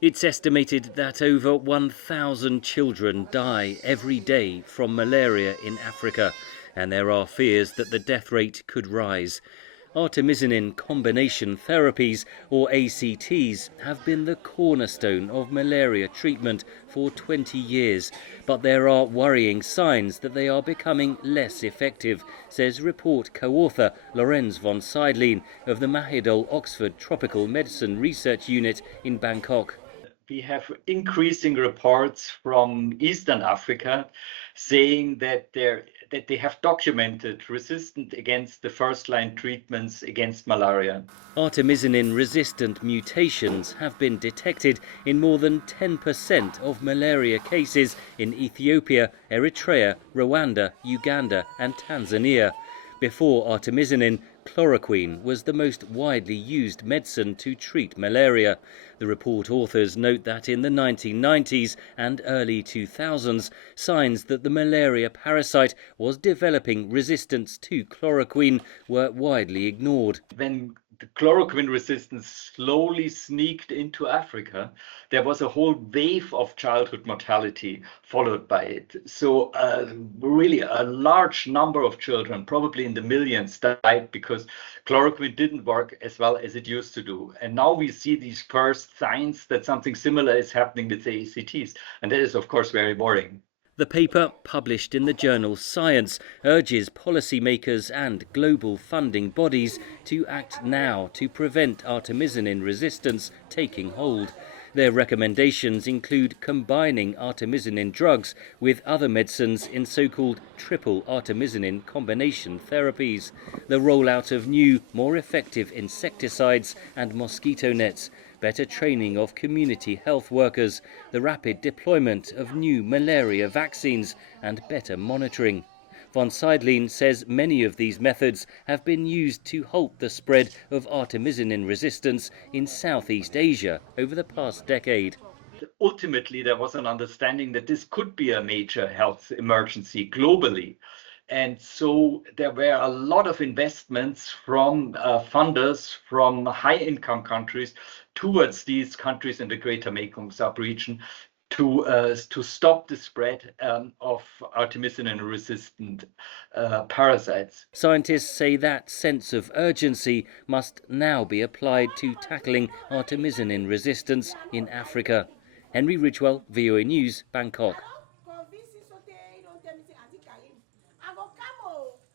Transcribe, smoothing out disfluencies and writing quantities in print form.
It's estimated that over 1,000 children die every day from malaria in Africa, and there are fears that the death rate could rise. Artemisinin combination therapies, or ACTs, have been the cornerstone of malaria treatment for 20 years, but there are worrying signs that they are becoming less effective, says report co-author Lorenz von Seidlin of the Mahidol Oxford Tropical Medicine Research Unit in Bangkok. We have increasing reports from Eastern Africa saying that they have documented resistance against the first-line treatments against malaria. Artemisinin-resistant mutations have been detected in more than 10% of malaria cases in Ethiopia, Eritrea, Rwanda, Uganda and Tanzania. Before artemisinin, chloroquine was the most widely used medicine to treat malaria. The report authors note that in the 1990s and early 2000s, signs that the malaria parasite was developing resistance to chloroquine were widely ignored. When the chloroquine resistance slowly sneaked into Africa, there was a whole wave of childhood mortality followed by it. So really a large number of children, probably in the millions, died because chloroquine didn't work as well as it used to do. And now we see these first signs that something similar is happening with the ACTs. And that is, of course, very worrying. The paper, published in the journal Science, urges policymakers and global funding bodies to act now to prevent artemisinin resistance taking hold. Their recommendations include combining artemisinin drugs with other medicines in so-called triple artemisinin combination therapies, the rollout of new, more effective insecticides and mosquito nets, better training of community health workers, the rapid deployment of new malaria vaccines and better monitoring. Von Seidlin says many of these methods have been used to halt the spread of artemisinin resistance in Southeast Asia over the past decade. Ultimately, there was an understanding that this could be a major health emergency globally. And so there were a lot of investments from funders from high-income countries towards these countries in the Greater Mekong sub-region to stop the spread of artemisinin-resistant parasites. Scientists say that sense of urgency must now be applied to tackling artemisinin resistance in Africa. Henry Ridgwell, VOA News, Bangkok.